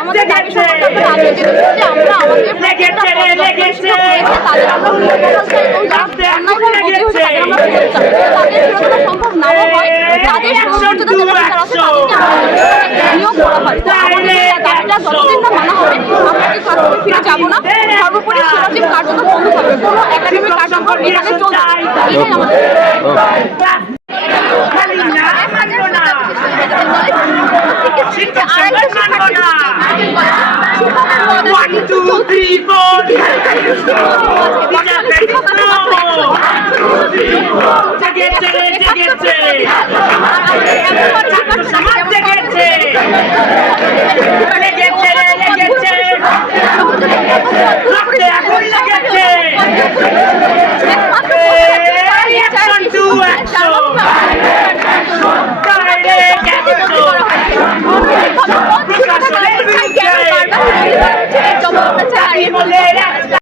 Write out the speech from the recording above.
আমাদের দাবি সম্পর্কে আমরা রাজনীতি যে আমরা আমাদের তাদের আমরা সম্ভব না হয় তাদের সমর্থিত যারা আছে তাদেরকে নিয়োগ করা হয়। তো আমাদের দাবিটা যতদিন না মানা হবে আমরা এই কাজ থেকে ফিরে যাবো না। সর্বোপরি শিরাজিম কার্যত বন্ধ থাকবে, কোনো একাডেমিক কার্যক্রম এখানে চলবে, এটাই আমাদের। লেগেছে